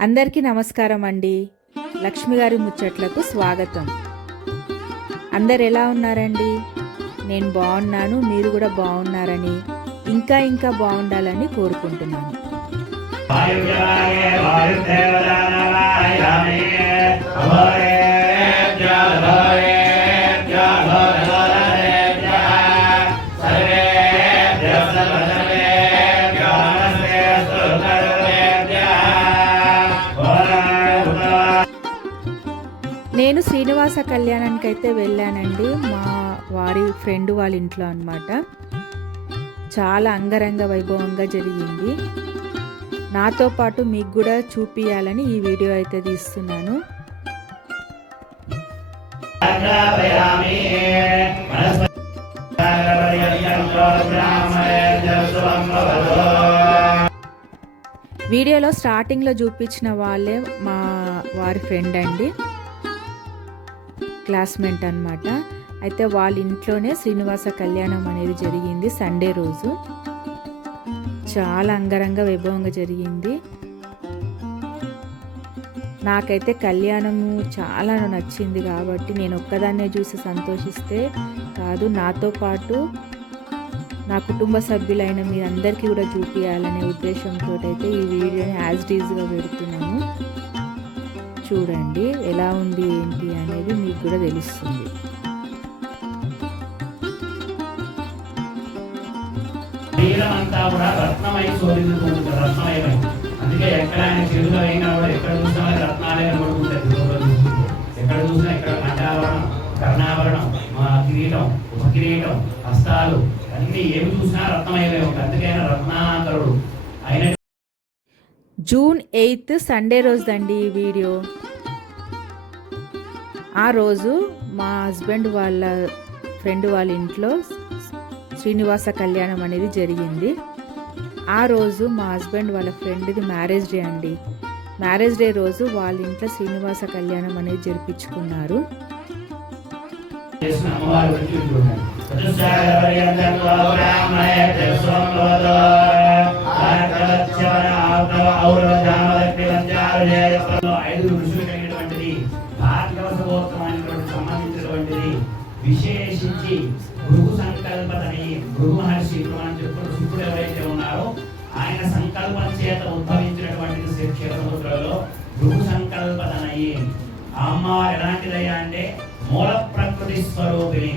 అందరికీ నమస్కారం అండి లక్ష్మి గారి ముచ్చట్లకు స్వాగతం అందరు ఎలా ఉన్నారండి నేను బాగున్నాను మీరు కూడా బాగున్నారని ఇంకా ఇంకా బాగుండాలని కోరుకుంటున్నాను వాయువ్యమాగే నేను శ్రీనివాస కళ్యాణానికి అయితే వెళ్ళానండి. మా వారి ఫ్రెండ్ వాళ్ళ ఇంట్లో అన్నమాట. చాలా అంగరంగ వైభవంగా జరిగింది. నాతో పాటు మీకు కూడా చూపియాలని ఈ వీడియో అయితే తీస్తున్నాను. వీడియోలో స్టార్టింగ్లో చూపించిన వాళ్ళే మా వారి ఫ్రెండ్ అండి. క్లాస్మేట్ అన్నమాట. అయితే వాళ్ళ ఇంట్లోనే శ్రీనివాస కళ్యాణం అనేది జరిగింది సండే రోజు. చాలా అంగరంగ వైభవంగా జరిగింది. నాకైతే కళ్యాణము చాలా నచ్చింది కాబట్టి నేను ఒక్కదాన్నే చూసి సంతోషిస్తే కాదు నాతో పాటు నా కుటుంబ సభ్యులైన మీ అందరికీ కూడా చూపించాలనే ఉద్దేశంతో అయితే ఈ వీడియోని యాజ్ డీజ్గా పెడుతున్నాను. చూడండి ఎలా ఉంది ఏంటి అనేది మీకు కూడా తెలుస్తుంది. శరీరమంతా కూడా రత్నమై శోభిల్లుతుంది రత్నమయమై అందుకే ఎక్కడ ఆయన చేతులు అయినా కూడా ఎక్కడ చూసినా రత్నాలే. ఎక్కడ చూసినా ఇక్కడ కంఠాభరణం కర్ణాభరణం కిరీటం ఉపకిరీటం హస్తాలు అన్ని ఏమి చూసినా రత్నమయమే ఉంటాయి. అందుకే ఆయన రత్నాకరుడు ఆయన జూన్ ఎయిత్ సండే రోజుదండి ఈ వీడియో. ఆ రోజు మా హస్బెండ్ వాళ్ళ ఫ్రెండ్ వాళ్ళ ఇంట్లో శ్రీనివాస కళ్యాణం అనేది జరిగింది. ఆ రోజు మా హస్బెండ్ వాళ్ళ ఫ్రెండ్ది మ్యారేజ్ డే అండి. మ్యారేజ్ డే రోజు వాళ్ళ ఇంట్లో శ్రీనివాస కళ్యాణం అనేది జరిపించుకున్నారు. ఐదు ఋషులు కలిగినటువంటి విశేషించి భృగు సంకల్పతని భృగు మహర్షి ఇప్పుడు మనం చెప్పుకున్న శుక్రుడు ఎవరైతే ఉన్నారో ఆయన సంకల్పం చేత ఉద్భవించినటువంటి క్షేత్రముద్రలో భృగు సంకల్పతనయి ఆ అమ్మవారు ఎలాంటిదయ్యా అంటే మూల ప్రకృతి స్వరూపిణి.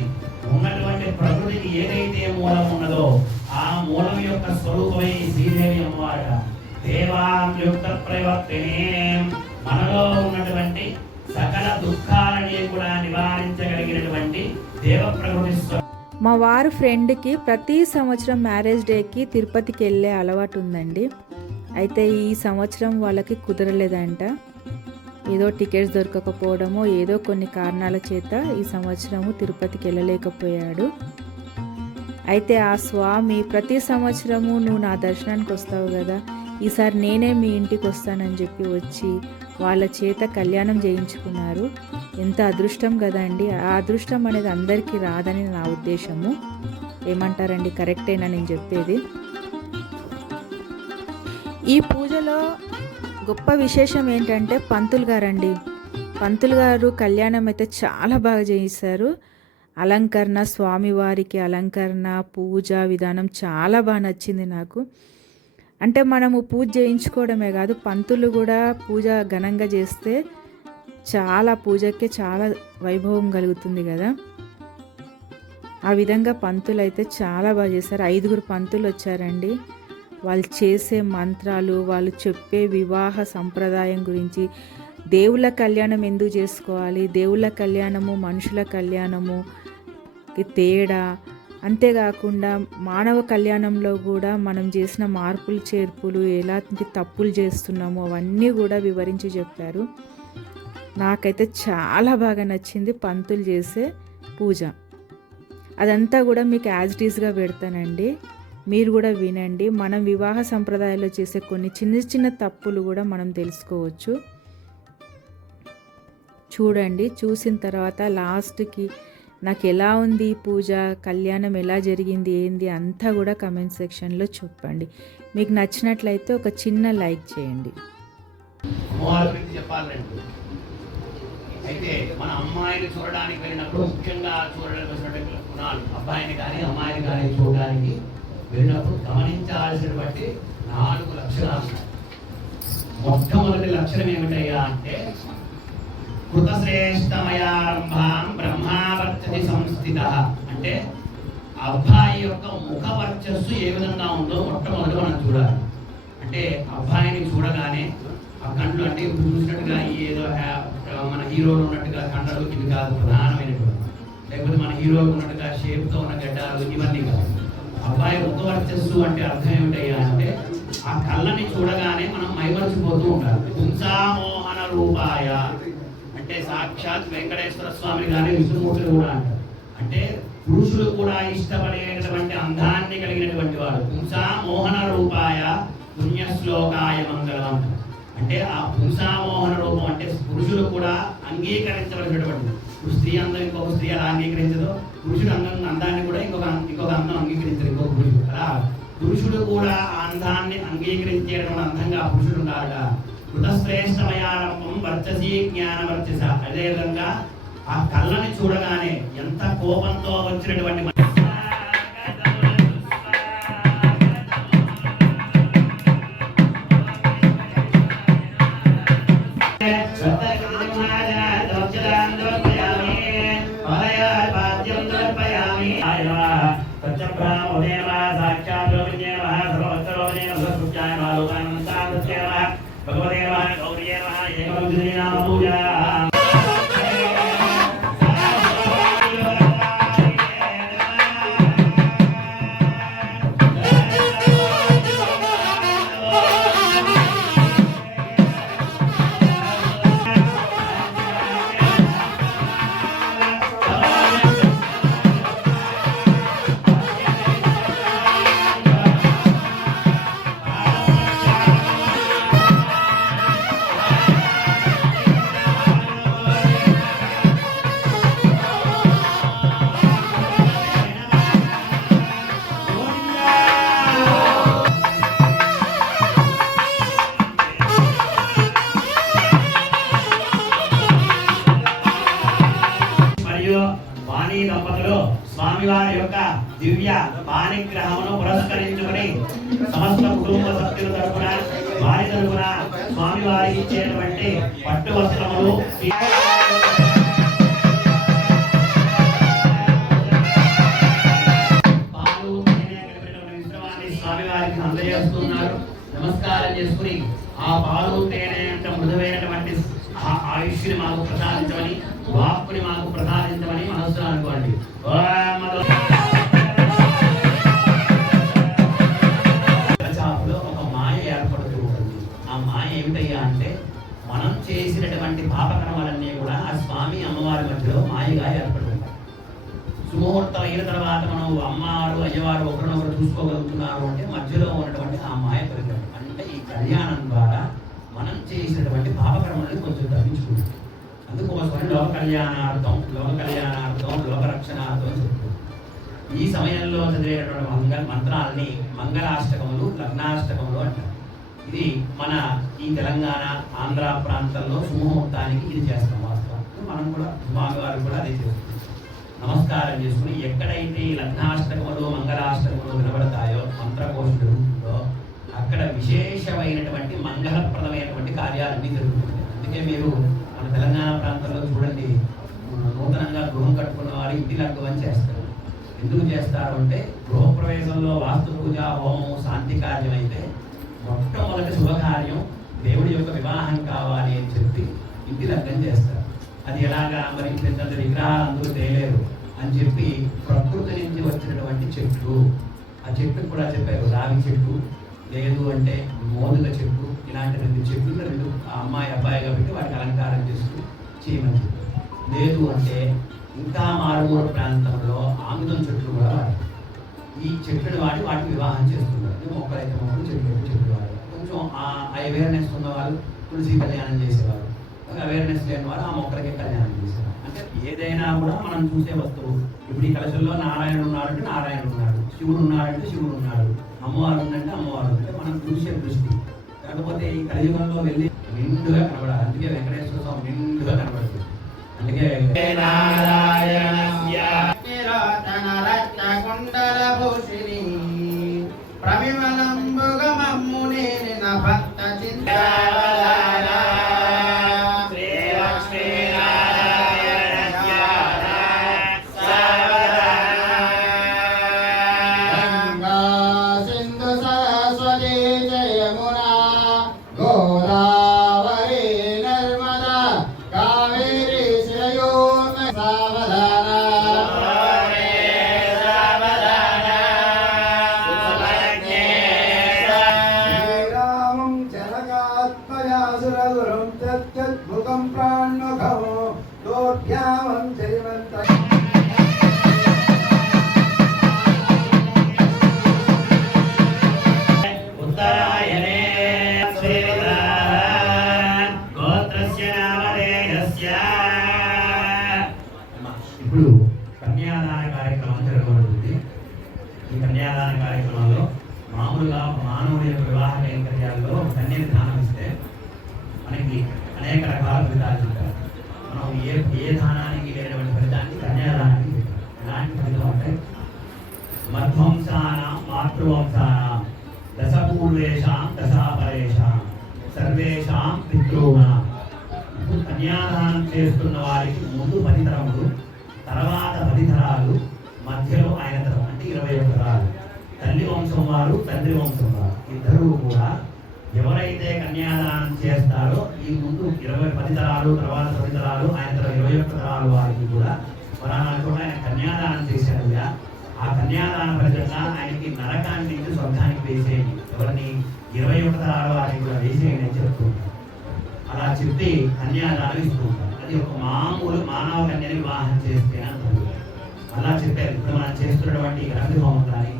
ఉన్నటువంటి ప్రకృతికి ఏదైతే మూలం ఉన్నదో ఆ మూలం యొక్క స్వరూపమే శ్రీదేవి అమ్మవారు. దేవాంయుక్త ప్రవర్తిని. మనలో ఉన్నటువంటి సకల దుఃఖాలని కూడా నివారించ మా వారు ఫ్రెండ్కి ప్రతి సంవత్సరం మ్యారేజ్ డేకి తిరుపతికి వెళ్ళే అలవాటు ఉందండి అయితే ఈ సంవత్సరం వాళ్ళకి కుదరలేదంట. ఏదో టికెట్స్ దొరకకపోవడమో ఏదో కొన్ని కారణాల చేత ఈ సంవత్సరము తిరుపతికి వెళ్ళలేకపోయాడు. అయితే ఆ స్వామి ప్రతి సంవత్సరము నువ్వు నా దర్శనానికి వస్తావు కదా. ఈసారి నేనే మీ ఇంటికి వస్తానని చెప్పి వచ్చి వాళ్ళ చేత కళ్యాణం చేయించుకున్నారు. ఎంత అదృష్టం కదండి. ఆ అదృష్టం అనేది అందరికీ రాదని నా ఉద్దేశము. ఏమంటారండి? కరెక్టేనా నేను చెప్పేది? ఈ పూజలో గొప్ప విశేషం ఏంటంటే పంతులు గారండి. పంతులు గారు కళ్యాణం అయితే చాలా బాగా చేయిస్తారు. అలంకరణ స్వామివారికి అలంకరణ పూజ విధానం చాలా బాగా నచ్చింది నాకు. అంటే మనము పూజ చేయించుకోవడమే కాదు పంతులు కూడా పూజ ఘనంగా చేస్తే చాలా పూజకే చాలా వైభవం కలుగుతుంది కదా. ఆ విధంగా పంతులు అయితే చాలా బాగా చేశారు. ఐదుగురు పంతులు వచ్చారండి. వాళ్ళు చేసే మంత్రాలు వాళ్ళు చెప్పే వివాహ సంప్రదాయం గురించి దేవుళ్ళ కళ్యాణం ఎందుకు చేసుకోవాలి దేవుళ్ళ కళ్యాణము మనుషుల కళ్యాణము తేడా అంతేకాకుండా మానవ కళ్యాణంలో కూడా మనం చేసిన మార్పులు చేర్పులు ఎలాంటి తప్పులు చేస్తున్నామో అవన్నీ కూడా వివరించి చెప్పారు. నాకైతే చాలా బాగా నచ్చింది పంతులు చేసే పూజ. అదంతా కూడా మీకు యాజ్ డీస్గా పెడతానండి. మీరు కూడా వినండి. మనం వివాహ సంప్రదాయాల్లో చేసే కొన్ని చిన్న చిన్న తప్పులు కూడా మనం తెలుసుకోవచ్చు. చూడండి చూసిన తర్వాత లాస్ట్కి నాకు ఎలా ఉంది పూజ? కళ్యాణం ఎలా జరిగింది? ఏంది? అంతా కూడా కమెంట్ సెక్షన్లో చెప్పండి. మీకు నచ్చినట్లయితే ఒక చిన్న లైక్ చేయండి. అయితే మన అమ్మాయిని చూడడానికి వెళ్ళినప్పుడు ముఖ్యంగా చూడడానికి గుణాలు అబ్బాయిని కానీ అమ్మాయిని కానీ చూడడానికి వెళ్ళినప్పుడు గమనించాల్సిన బట్టి నాలుగు లక్షణాలు ఉన్నాయి. మొట్టమొదటి లక్షణం ఏమిటయ్యా అంటే కృతశ్రేష్టమయారంభాం బ్రహ్మావర్చతి సంస్థిత. అంటే అబ్బాయి యొక్క ముఖ వర్చస్సు ఏ విధంగా ఉందో మొట్టమొదటి మనం చూడాలి. అంటే అబ్బాయిని చూడగానే ఆ కండ్లు అంటే ఇప్పుడు చూసినట్టుగా ఏదో మన హీరోలు ఉన్నట్టుగా కండలు ఇది కాదు ప్రధానమైనటువంటి లేకపోతే మన హీరోలు ఉన్నట్టుగా షేప్తో ఉన్న గడ్డాలు ఇవన్నీ కాదు. అబ్బాయి ముఖ వర్చస్సు అంటే అర్థం ఏమిటయ్యా అంటే ఆ కళ్ళని చూడగానే మనం మైమర్చిపోతూ ఉండాలి. పుంసామోహన రూపాయ అంటే సాక్షాత్ వెంకటేశ్వర స్వామి కానీ విష్ణుమూర్తులు కూడా అంటారు. అంటే పురుషులు కూడా ఇష్టపడేటటువంటి అందాన్ని కలిగినటువంటి వాడు. పుంసా మోహన రూపాయ పుణ్యశ్లోకాయ మంగళం అంటే ఆ పుంసామోహన రూపం అంటే పురుషులు కూడా అంగీకరించవలసినటువంటి ఇప్పుడు స్త్రీ అందం ఇంకొక స్త్రీ అలా అంగీకరించదు? పురుషుడు అందం అందాన్ని కూడా ఇంకొక ఇంకొక అందం అంగీకరించదు ఇంకొక పురుషుడు. కదా పురుషుడు కూడా ఆ అందాన్ని అంగీకరించేటువంటి అందంగా పురుషుడు ఉండాలట. కృతశ్రేష్టమయారంభం వర్చసి జ్ఞాన వర్చస అదేవిధంగా ఆ కళ్ళని చూడగానే ఎంత కోపంతో వచ్చినటువంటి వాణి దంపతులు స్వామివారి యొక్క దివ్య పాణిగ్రహమును పురస్కరించుకుని సమస్త కుటుంబ సభ్యుల తరపున వారి తరపున స్వామివారికి ఇచ్చేటువంటి పట్టు వస్త్రములు పాలు స్వామివారికి అందజేస్తున్నారు. నమస్కారం చేసుకుని ఆ పాలు తేనె అంటే మృదువైనటువంటి ఆ ఆయుష్ని మాకు ప్రసాదించమని వాక్కుని మాకు ప్రసాదించమని మనస్సులో అనుకోండి. చాపలో ఒక మాయ ఏర్పడుతూ ఉంటుంది. ఆ మాయ ఏమిటయ్యా అంటే మనం చేసినటువంటి పాపకర్మలన్నీ కూడా ఆ స్వామి అమ్మవారి మధ్యలో మాయగా ఏర్పడుతుంది సుముహూర్తం అయిన తర్వాత మనం అమ్మవారు అయ్యవారు ఒకరినొకరు చూసుకోగలుగుతున్నారు అంటే మధ్యలో ఉన్నటువంటి ఆ మాయ పరికరం. అంటే ఈ కళ్యాణం ద్వారా మనం చేసినటువంటి పాపకర్మల్ని కొంచెం తగ్గించుకుంటాం స్వామి లోక కళ్యాణార్థం లోక కళ్యాణార్థం లోక రక్షణార్థం ఈ సమయంలో చదివేటటువంటి మంగళ మంత్రాలని మంగళాష్టకములు లగ్నాష్టకములు అంటారు. ఇది మన ఈ తెలంగాణ ఆంధ్ర ప్రాంతంలో సుముహూర్తానికి ఇది చేస్తాం వాస్తవం. మనం కూడా స్వామివారు కూడా అదే చేస్తాం. నమస్కారం చేసుకుని ఎక్కడైతే ఈ లగ్నాష్టకములు మంగళాష్టకములు వినబడతాయో మంత్రకోశుడు అక్కడ విశేషమైనటువంటి మంగళప్రదమైనటువంటి కార్యాలన్నీ జరుగుతుంది అందుకే మీరు మన తెలంగాణ ప్రాంతంలో చూడండి నూతనంగా గృహం కట్టుకున్న వారు ఇంటి లగ్గం చేస్తారు. ఎందుకు చేస్తారు అంటే గృహప్రవేశంలో వాస్తు పూజ హోమం శాంతి కార్యం అయితే మొట్టమొదటి శుభకార్యం దేవుడి యొక్క వివాహం కావాలి అని చెప్పి ఇంటి లగ్నం చేస్తారు. అది ఎలాగా? మరి పెద్ద విగ్రహాలు అందరూ తేలేరు అని చెప్పి ప్రకృతి నుంచి వచ్చినటువంటి చెట్లు. ఆ చెట్టు కూడా చెప్పారు రావి చెట్టు. లేదు అంటే మోదుగ చెట్టు. ఇలాంటి రెండు చెట్లు రెండు అమ్మాయి అబ్బాయిగా పెట్టి వాటికి అలంకారం చేస్తూ చేయమని చెప్పారు. లేదు అంటే ఇంకా మారుమూల ప్రాంతంలో ఆముదం చెట్లు కూడా వాడారు. ఈ చెట్లను వాడి వాటికి వివాహం చేస్తున్నారు. మొక్కలైతే మొక్కలు చెట్లు చెట్లు వాడారు కొంచెం ఆ అవేర్నెస్ ఉన్న వాళ్ళు తులసి కళ్యాణం చేసేవారు అవేర్నెస్ లేని వారు ఆ మొక్కలకే కళ్యాణం చేసేవారు అంటే ఏదైనా కూడా మనం చూసే వస్తువు. ఇప్పుడు ఈ కలశంలో నారాయణుడు ఉన్నాడంటే నారాయణుడు ఉన్నాడు. శివుడు ఉన్నాడంటే శివుడు ఉన్నాడు. అమ్మవారు ఉందంటే అమ్మవారు ఉందంటే మనం చూసే దృష్టి. కాకపోతే ఈ కలియుగంలో వెళ్ళి నిండుగా కనబడాలి. అందుకే వెంకటేశ్వర స్వామి నిండుగా కనబడుతుంది అందుకే ప్రమిమల జనకాత్మయాసురగురం తద్గద్ముఖం ప్రాణ్ముఖం దోర్భ్యామం మధ్వంసానాం మాతృవంసానాం దశపూర్వేషాం దశాపరేషాం సర్వేషాం పితృణాం ఇప్పుడు కన్యాదానం చేస్తున్న వారికి ముందు పది తరములు తర్వాత పది తరాలు మధ్యలో ఆయన తరం అంటే ఇరవై ఒక తరాలు తల్లి వంశం వారు తండ్రి వంశం వారు. ఇద్దరు కూడా ఎవరైతే కన్యాదానం చేస్తారో ఈ ముందు ఇరవై పది తరాలు తర్వాత పది తరాలు ఆయన తరం ఇరవై ఒక్క తరాలు వారికి కూడా మరణాలు కూడా ఆయన కన్యాదానం చేశారు ఆ కన్యాదాన ఆయనకి నరకాన్ని నుంచి స్వర్గానికి వేసేయండి. ఎవరిని ఇరవై ఒకటి తరాల వారికి కూడా వేసేయండి అని చెప్తూ అలా చెప్పి కన్యాదానం ఇస్తూ అది ఒక మామూలు మానవ కన్యని వివాహం చేస్తే అంటారు. అలా చెప్పారు. ఇప్పుడు మనం చేస్తున్నటువంటి గ్రంథి హోమం కానీ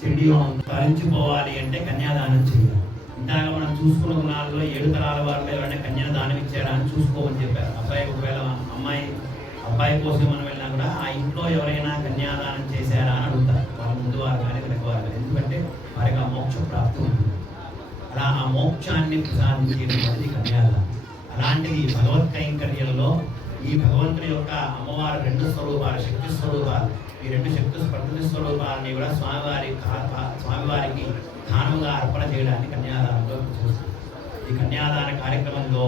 చెండి హోమం తరించిపోవాలి అంటే కన్యాదానం చేయాలి. ఇందాక మనం చూసుకున్న గుణాలలో ఏడు తరాల వారిలో ఎవరైనా కన్యాదానం ఇచ్చారా అని చూసుకోమని చెప్పారు. అబ్బాయి ఒకవేళ అమ్మాయి అబ్బాయి కోసం మనం కూడా ఆ ఇంట్లో ఎవరైనా కన్యాదానం చేశారా అని అడుగుతారు. వాళ్ళ ముందు వారు కానీ వెనక వారు కానీ. ఎందుకంటే వారికి ఆ మోక్ష ప్రాప్తి ఉంటుంది. అలా ఆ మోక్షాన్ని ప్రసాదించేటువంటిది కన్యాదానం. అలాంటిది భగవత్ కైంకర్యంలో ఈ భగవంతుని యొక్క అమ్మవారి రెండు స్వరూపాలు శక్తి స్వరూపాలు ఈ రెండు శక్తి ప్రకృతి స్వరూపాలని కూడా స్వామివారి స్వామివారికి దానంగా అర్పణ చేయడానికి కన్యాదానంలో చూస్తాం ఈ కన్యాదాన కార్యక్రమంలో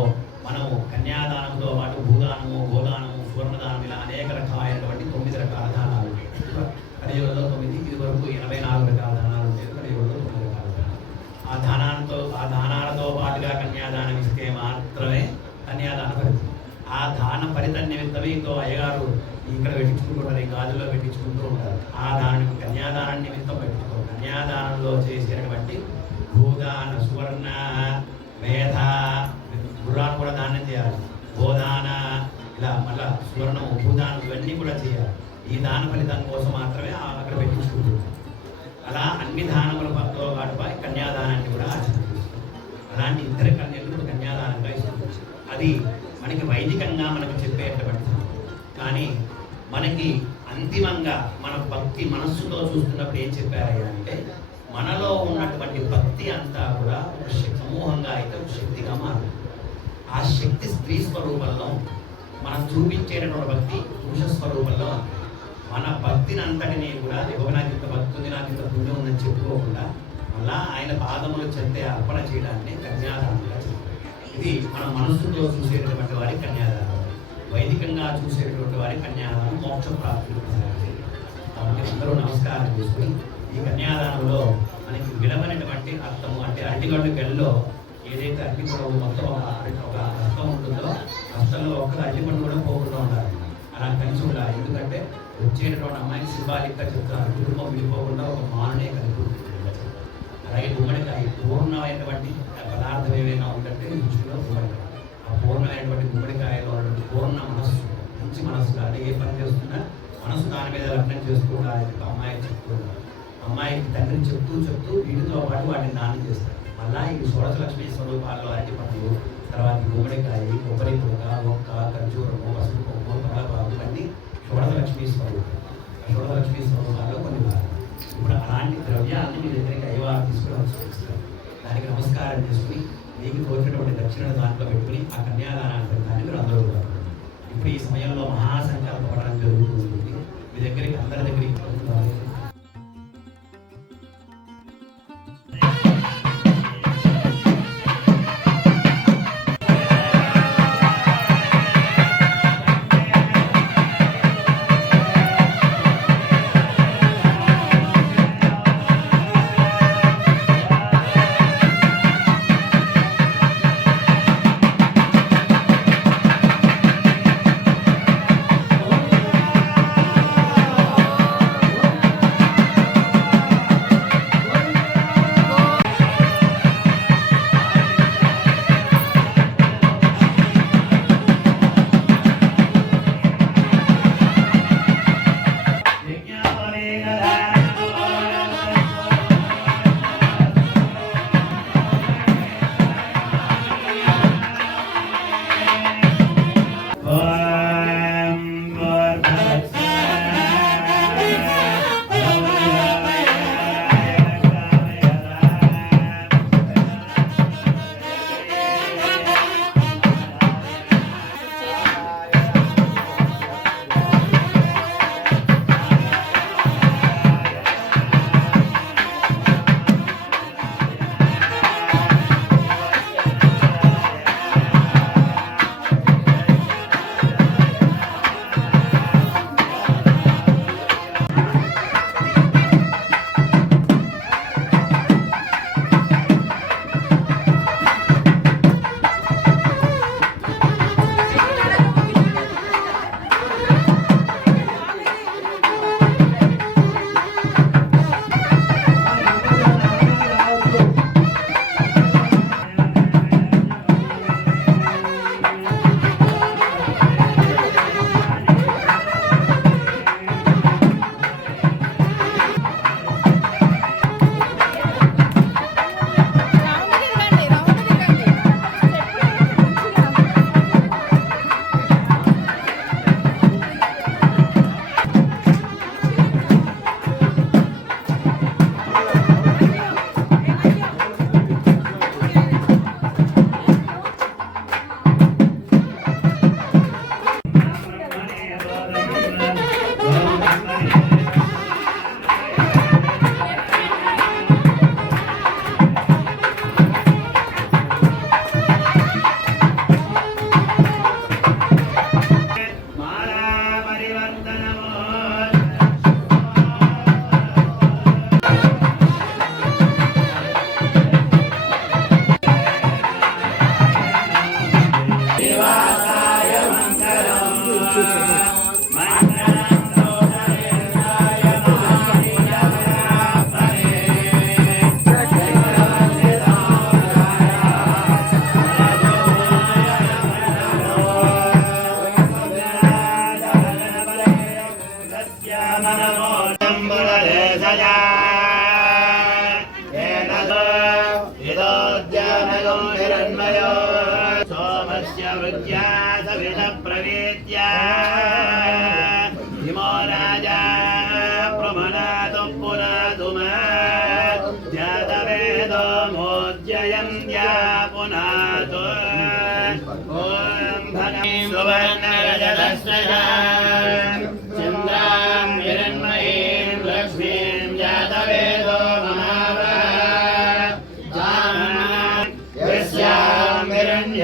మనము కన్యాదానంతో పాటు భూదానము గోదానము సువర్ణదానం ఇలా అనేక రకాలైనటువంటి తొమ్మిది రకాల దానాలు కలియుగంలో తొమ్మిది ఇది వరకు ఎనభై నాలుగు రకాల దానాలు ఉండేది కలియుగంలో తొమ్మిది రకాల దానాలు. ఆ దానాలతో ఆ దానాలతో పాటుగా కన్యాదానం ఇస్తే మాత్రమే కన్యాదాన ఫలితం. ఆ దాన ఫలితం నిమిత్తమే ఇంకో అయ్యగారు ఇక్కడ పెట్టించుకుంటున్నారు ఈ గాజులో పెట్టించుకుంటూ ఉంటారు. ఆ దానికి కన్యాదానం నిమిత్తం పెట్టుకోరు. కన్యాదానంలో చేసినటువంటి భూదాన సువర్ణ మేధ గుర్రాన్ని కూడా దానం చేయాలి. గోదాన ఇలా మళ్ళా సువర్ణం భూదానం ఇవన్నీ కూడా చేయాలి. ఈ దాన ఫలితం కోసం మాత్రమే ఆ అక్కడ పెట్టించుకుంటుంది అలా అన్ని దానముల పక్కలో పాటుపై కన్యాదానాన్ని కూడా ఆచరిస్తారు అలాంటి ఇద్దరు కన్యలు కూడా కన్యాదానంగా ఇస్తుంది అది మనకి వైదికంగా మనకు చెప్పేటటువంటి కానీ మనకి అంతిమంగా మన భక్తి మనస్సుతో చూస్తున్నప్పుడు ఏం చెప్పారయ్యా అంటే మనలో ఉన్నటువంటి భక్తి అంతా కూడా ఒక సమూహంగా అయితే ఒక శక్తిగా మారుతుంది. ఆ శక్తి స్త్రీ స్వరూపంలో మనం చూపించేటటువంటి భక్తి పురుషస్వరూపంలో మన భక్తిని అంతటినీ కూడా ఇవ్వ నాకు ఇంత భక్తి ఉంది నాకు ఇంత పుణ్యం ఉందని చెప్పుకోకుండా మళ్ళా ఆయన పాదములు చెందే అర్పణ చేయడాన్ని కన్యాదానంగా ఇది మన మనస్సుతో చూసేటటువంటి వారి కన్యాదానం. వైదికంగా చూసేటటువంటి వారి కన్యాదానం మోక్ష ప్రాప్తులు కాబట్టి అందరూ నమస్కారం చేసుకుని ఈ కన్యాదానంలో మనకి విడవనటువంటి అర్థము అంటే అరటిగడ్డ గెల్లో ఏదైతే అరటిపండు మొత్తం ఒక రక్తం ఒక ఉంటుందో రక్తంలో ఒక్క అరటిపండు కూడా పోకుండా ఉండాలి. అలా కలిసి ఉండాలి. ఎందుకంటే వచ్చేటటువంటి అమ్మాయిని సింబాలిక్గా చెప్తారు కుటుంబం విడిపోకుండా ఒక మానే కలిపి అలాగే గుమ్మడికాయ పూర్ణమైనటువంటి పదార్థం ఏమైనా ఉందంటే దృష్టిలో గుమ్మడికాయ. ఆ పూర్ణమైనటువంటి గుమ్మడికాయలో ఉన్నటువంటి పూర్ణ మనస్సు మంచి మనస్సు అంటే ఏ పని చేస్తున్నా మనసు దాని మీద లగ్నం చేసుకుంటారని అమ్మాయికి అమ్మాయి చెప్తున్నారు అమ్మాయికి తండ్రిని చెప్తూ చెప్తూ వీటితో పాటు వాటిని దానం చేస్తారు అలా ఈ షోడశ లక్ష్మీ స్వరూపాల్లో అరటి తర్వాత గుమ్మడికాయ కొబ్బరి పుడక ఒక్క ఖర్జూరము పసుపు కొమ్ము తమలపాకు అన్నీ షోడశ స్వరూపం ఆ స్వరూపాల్లో కొన్ని భాగాలు ఇప్పుడు అలాంటి ద్రవ్యాన్ని మీ దగ్గరికి అయ్యవారు తీసుకుని దానికి నమస్కారం చేసుకుని మీకు తోచినటువంటి దక్షిణ దాంట్లో పెట్టుకుని ఆ కన్యాదానాన్ని మీరు అందరూ ఇప్పుడు ఈ సమయంలో మహాసంకల్ప పడడం జరుగుతూ ఉంటుంది మీ దగ్గరికి అందరి దగ్గరికి सोमस्य वृद्ध्या सवित प्रवेद्या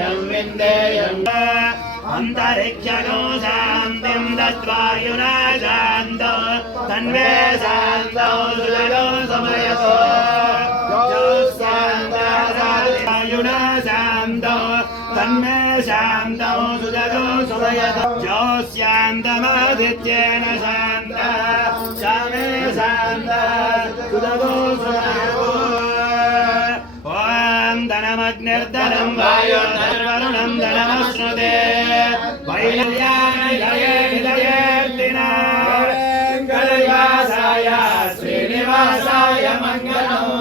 यस्यां हिरण्यं विन्देयम् अन्तरिक्षगो शान्तिं दत्त्वायुना शान्तौ तन्वे शान्तौ सुजगो समयतो योस्शान्तायुना शान्तौ तन्मे शान्तौ सुजगो सुमयतो ज्योस्यान्तमादित्येन शान्त श्यामे शान्त सुजगो सुमयो ॐ धनमग्निर्धनं वायुर्धर्वरुणं धनमश्नुते वैल्यानि जये विजयेर्दिना कलिवासाय श्रीनिवासाय मङ्गलम्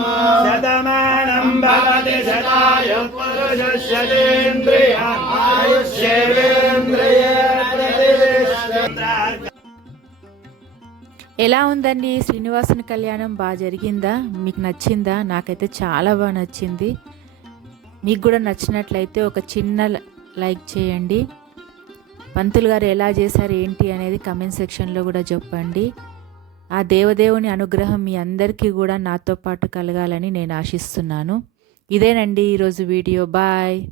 शतमानं भवति शतायु पुरुषस्यतेन्द्रिय आयुष्येवेन्द्रिये प्रतिष्ठितम् ఎలా ఉందండి ఈ శ్రీనివాసుని కళ్యాణం బాగా జరిగిందా మీకు నచ్చిందా నాకైతే చాలా బాగా నచ్చింది మీకు కూడా నచ్చినట్లయితే ఒక చిన్న లైక్ చేయండి. పంతులు గారు ఎలా చేశారు ఏంటి అనేది కమెంట్ సెక్షన్లో కూడా చెప్పండి. ఆ దేవదేవుని అనుగ్రహం మీ అందరికీ కూడా నాతో పాటు కలగాలని నేను ఆశిస్తున్నాను. ఇదేనండి ఈరోజు వీడియో. బాయ్.